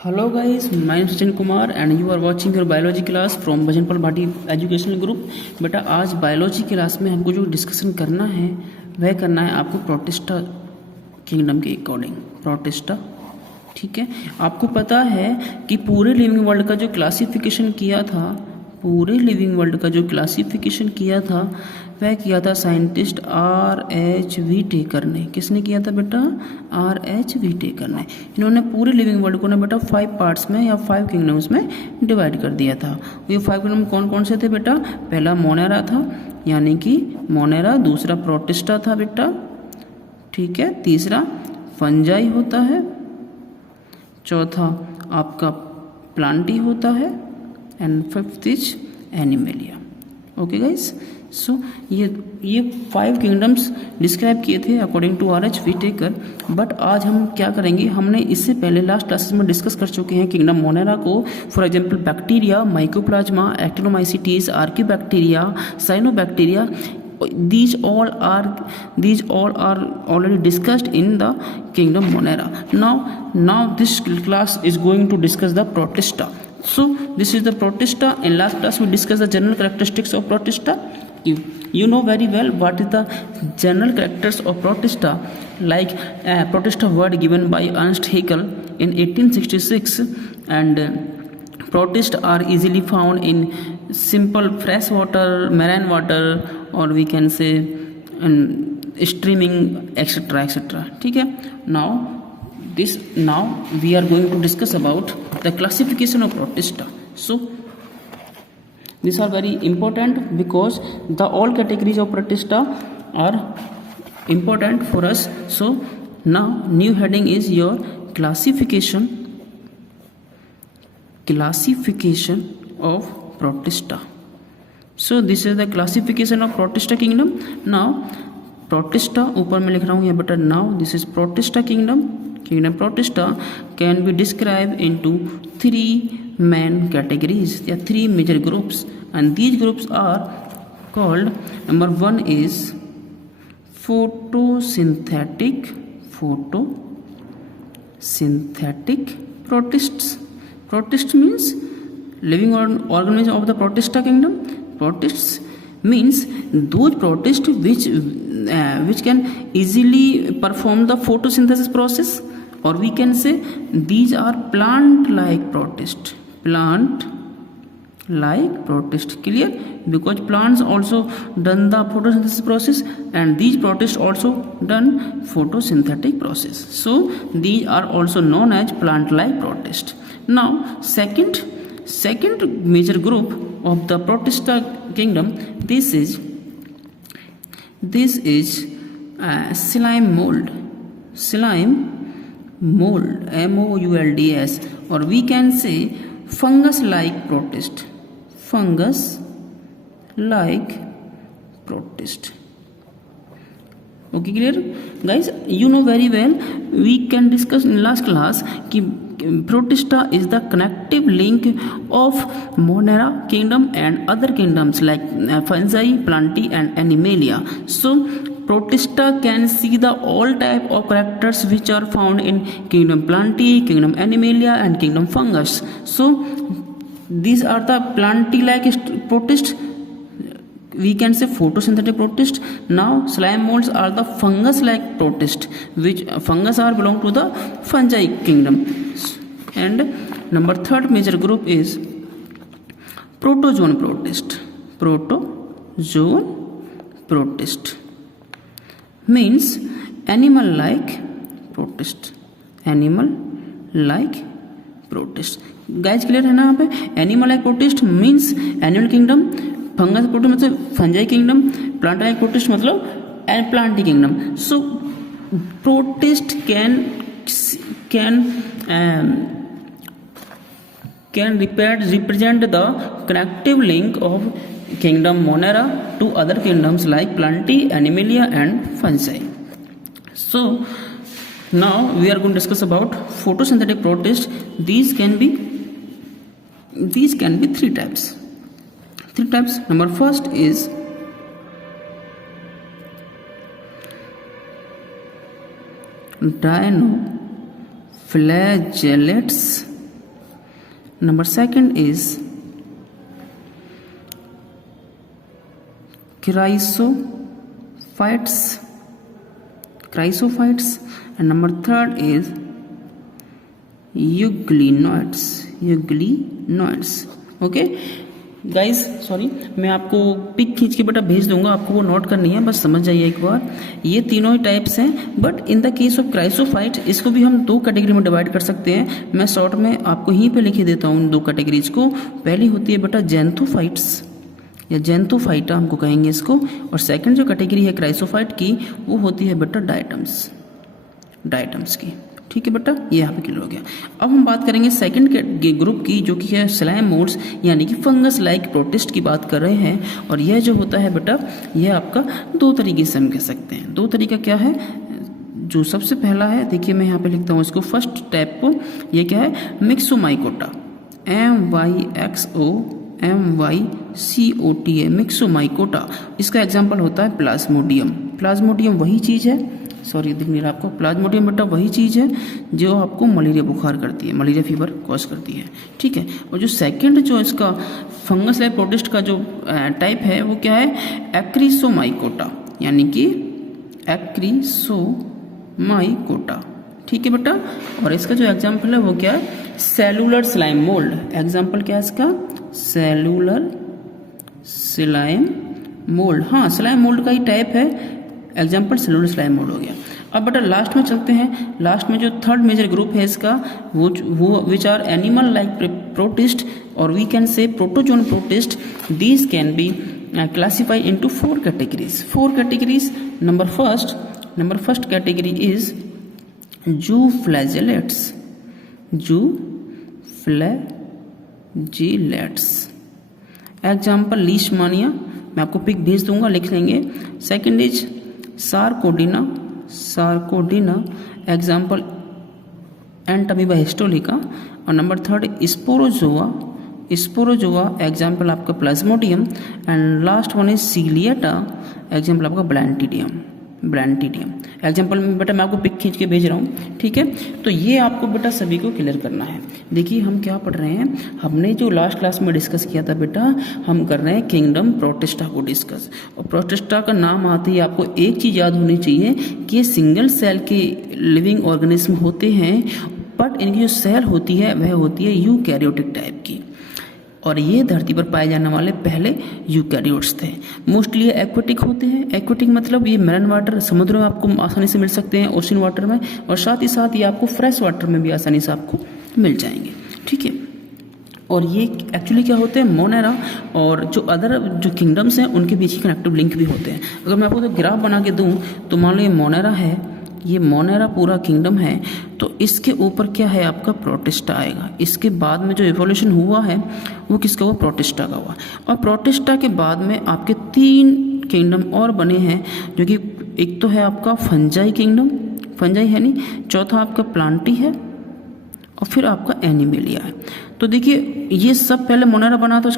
Hello guys, my name is Sachin Kumar and you are watching your biology class from Bhajanpal Bhati educational group. बेटा आज biology class में हमको जो discussion करना है वह करना है आपको प्रोटिस्टा किंगडम के अकॉर्डिंग। प्रोटिस्टा, ठीक है। आपको पता है कि पूरे लिविंग वर्ल्ड का जो क्लासिफिकेशन किया था, पूरे लिविंग वर्ल्ड का जो क्लासिफिकेशन किया था वह किया था साइंटिस्ट R.H. व्हीटेकर ने। किसने किया था बेटा? R.H. व्हीटेकर ने। इन्होंने पूरे लिविंग वर्ल्ड को ना बेटा 5 पार्ट्स में या 5 किंगडम्स में डिवाइड कर दिया था। ये 5 किंगडम कौन कौन से थे बेटा? पहला मोनेरा था, यानी कि मोनेरा। दूसरा प्रोटिस्टा था बेटा, ठीक है। तीसरा फंजाई होता है। चौथा आपका प्लांटी होता है and fifth is animalia. Okay guys, so ये 5 किंगडम्स डिस्क्राइब किए थे अकॉर्डिंग टू R.H. व्हीटेकर। बट आज हम क्या करेंगे, हमने इससे पहले लास्ट क्लासेस में डिस्कस कर चुके हैं किंगडम मोनेरा को। For example bacteria, mycoplasma, actinomycetes, archaebacteria, cyanobacteria, these all are already discussed in the kingdom monera. Now this class is going to discuss the protista. So this is the protista. In last class we discussed the general characteristics of protista. You know very well what is the general characters of protista. Like protista word given by Ernst Haeckel in 1866, and protists are easily found in simple fresh water, marine water, or we can say streaming, etc etc, ठीक है। now we are going to discuss about the classification of protista. So these are very important because the all categories of protista are important for us. So now new heading is your classification of protista. So this is the classification of protista kingdom. Now protista ऊपर में लिख रहा हूँ यहाँ बेटा। now this is protista kingdom protista can be described into 3 main categories. There are 3 major groups, and these groups are called, number 1 is photosynthetic protists. Protist means living organism of the protista kingdom. Protists means those protists which can easily perform the photosynthesis process, or we can say these are plant-like protists. Clear? Because plants also done the photosynthesis process, and these protists also done photosynthetic process. So these are also known as plant-like protists. Now second major group of the protista kingdom, this is slime mold, MOULDS, or we can say fungus-like protist. Okay, clear guys? You know very well, we can discuss in last class कि protista is the connective link of monera kingdom and other kingdoms like fungi, plantae and animalia. So protista can see the all type of characters which are found in kingdom plantae, kingdom animalia and kingdom fungus. So these are the plantae-like protists, we can say photosynthetic protists. Now slime molds are the fungus-like protists, which fungus are belong to the fungi kingdom. And number 3rd major group is protozoan protist means animal-like protist. Guys clear है ना यहाँ पे? animal-like protist means animal kingdom, fungus protist मतलब fungi kingdom, प्लांटाई protist मतलब Plantae kingdom. So protist can represent the connective link of kingdom monera to other kingdoms like plantae, animalia and fungi. So now we are going to discuss about photosynthetic protists. These can be 3 types. Number 1st is dinoflagellates Number second is chrysophytes, and number third is euglenoids. Okay guys, sorry, मैं आपको pick खींच के बेटा भेज दूंगा, आपको वो note करनी है, बस समझ जाइए एक बार। ये तीनों ही टाइप्स हैं, but in the case of chrysophyte इसको भी हम दो कैटेगरी में डिवाइड कर सकते हैं। मैं शॉर्ट में आपको यहीं पे लिख देता हूँ दो कैटेगरीज को। पहली होती है बेटा जेंथोफाइट्स या जेंथोफाइटा हमको कहेंगे इसको, और सेकंड जो कैटेगरी है क्राइसोफाइट की वो होती है बेटा डायटम्स की। ठीक है बेटा, ये यहाँ पे क्लियर हो गया। अब हम बात करेंगे सेकंड ग्रुप की, जो कि है स्लाइम मोल्ड्स यानी कि फंगस लाइक प्रोटिस्ट की बात कर रहे हैं। और यह जो होता है बेटा, यह आपका दो तरीके से हम कह सकते हैं। दो तरीका क्या है? जो सबसे पहला है, देखिए मैं यहाँ पे लिखता हूँ इसको फर्स्ट टाइप को, ये क्या है? मिक्सोमाइकोटा, MYXOMYCOTA, मिक्सोमाइकोटा। इसका एग्जाम्पल होता है प्लाज्मोडियम वही चीज़ है, सॉरी दिख नहीं रहा आपको, प्लाज्मोडियम बेटा वही चीज़ है जो आपको मलेरिया बुखार करती है, मलेरिया फीवर कॉज करती है। ठीक है, और जो सेकंड जो इसका फंगस लाइक प्रोटिस्ट का जो टाइप है वो क्या है? एक्रिसोमाइकोटा, यानी कि एक्रिसोमाइकोटा। ठीक है बेटा, और इसका जो एग्जाम्पल है वो क्या है? Cellular slime mould. एग्जाम्पल क्या है इसका? Cellular slime mould. हाँ, स्लाइम मोल्ड का ही टाइप है, एग्जाम्पल सेलुलर स्लाइम मोल्ड हो गया। अब बेटा लास्ट में चलते हैं। लास्ट में जो थर्ड मेजर ग्रुप है इसका, वो which are animal like protist और we can say protozoan protist. These can be classified into four categories. Number first category is zooflagellates. Example leishmania, मैं आपको पिक भेज दूंगा, लिख लेंगे। Second is sarcodina, example entamoeba histolytica. और number third sporozoa, example आपका plasmodium. And last one is ciliata, example आपका balantidium. Example में बेटा मैं आपको पिक खींच के भेज रहा हूँ। ठीक है, तो ये आपको बेटा सभी को क्लियर करना है। देखिए हम क्या पढ़ रहे हैं, हमने जो लास्ट क्लास में डिस्कस किया था बेटा, हम कर रहे हैं किंगडम प्रोटिस्टा को डिस्कस। और प्रोटिस्टा का नाम आते ही आपको एक चीज़ याद होनी चाहिए कि सिंगल सेल के लिविंग ऑर्गेनिज्म होते हैं, बट इनकी जो सेल होती है वह होती है यूकैरियोटिक टाइप की। और ये धरती पर पाए जाने वाले पहले यूकैरियोट्स थे। मोस्टली ये एक्वेटिक होते हैं। एक्वेटिक मतलब ये मेरन वाटर, समुद्र में आपको आसानी से मिल सकते हैं, ओशन वाटर में, और साथ ही साथ ये आपको फ्रेश वाटर में भी आसानी से आपको मिल जाएंगे। ठीक है, और ये एक्चुअली क्या होते हैं? मोनेरा और जो अदर जो किंगडम्स हैं उनके बीच ही कनेक्टिव लिंक भी होते हैं। अगर मैं आपको तो ग्राफ बना के दूँ तो मान लो ये मोनेरा है, ये मोनेरा पूरा किंगडम है, तो इसके ऊपर क्या है? आपका प्रोटिस्टा आएगा। इसके बाद में जो इवोल्यूशन हुआ है वो किसका हुआ? प्रोटिस्टा का हुआ। और प्रोटिस्टा के बाद में आपके तीन किंगडम और बने हैं, जो कि एक तो है आपका फंजाई किंगडम, फंजाई है नहीं, चौथा आपका प्लांटी है, और फिर आपका एनिमेलिया है। तो देखिए ये सब पहले मोनेरा बना था,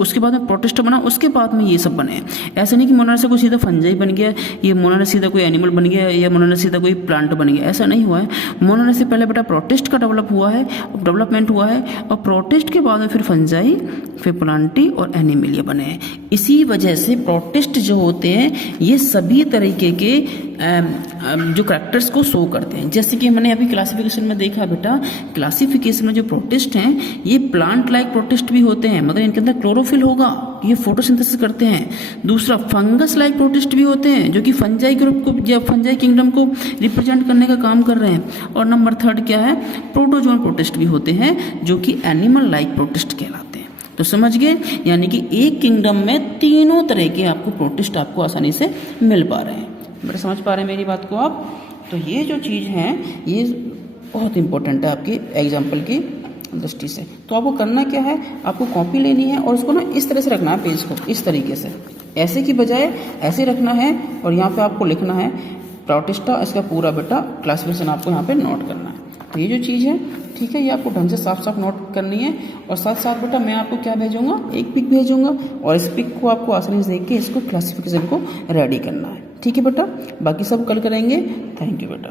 उसके बाद में प्रोटिस्टा बना, उसके बाद में ये सब बने हैं। ऐसा नहीं कि मोनेरा से कोई सीधा फंजाई बन गया, ये मोनेरा सीधा कोई एनिमल बन गया, या मोनेरा सीधा कोई प्लांट बन गया, ऐसा नहीं हुआ है। मोनेरा से पहले बेटा प्रोटिस्ट का डेवलपमेंट हुआ है, और प्रोटिस्ट के बाद में फिर फंजाई, फिर प्लांटी और एनिमेलिया बने हैं। इसी वजह से प्रोटिस्ट जो होते हैं ये सभी तरीके के जो करैक्टर्स को शो करते हैं। जैसे कि हमने अभी क्लासिफिकेशन में देखा बेटा, क्लासिफिकेशन में जो प्रोटिस्ट हैं ये प्लांट लाइक प्रोटिस्ट भी होते हैं, मतलब इनके अंदर क्लोरोफिल होगा, ये फोटोसिंथेसिस करते हैं। दूसरा फंगस लाइक प्रोटिस्ट भी होते हैं, जो कि फंजाई ग्रुप को या फंजाई किंगडम को रिप्रेजेंट करने का काम कर रहे हैं। और नंबर थर्ड क्या है? प्रोटोजोन प्रोटिस्ट भी होते हैं, जो कि एनिमल लाइक प्रोटिस्ट कहलाते हैं। तो समझ गए, यानी कि एक किंगडम में तीनों तरह के आपको प्रोटिस्ट आपको आसानी से मिल पा रहे हैं। बड़ा समझ पा रहे हैं मेरी बात को आप? तो ये जो चीज़ है ये बहुत इंपॉर्टेंट है आपकी एग्जाम्पल की दृष्टि से। तो आपको करना क्या है? आपको कॉपी लेनी है और उसको ना इस तरह से रखना है पेज को, इस तरीके से, ऐसे की बजाय ऐसे रखना है, और यहाँ पे आपको लिखना है प्रोटिस्टा, इसका पूरा बेटा क्लासिफिकेशन आपको यहाँ पे नोट करना है। तो ये जो चीज़ है, ठीक है, ये आपको ढंग से साफ नोट करनी है। और साथ साथ बेटा मैं आपको क्या भेजूंगा? एक पिक भेजूंगा, और इस पिक को आपको आसानी से देख के इसको क्लासिफिकेशन को रेडी करना है। ठीक है बेटा, बाकी सब कल करेंगे। थैंक यू बेटा।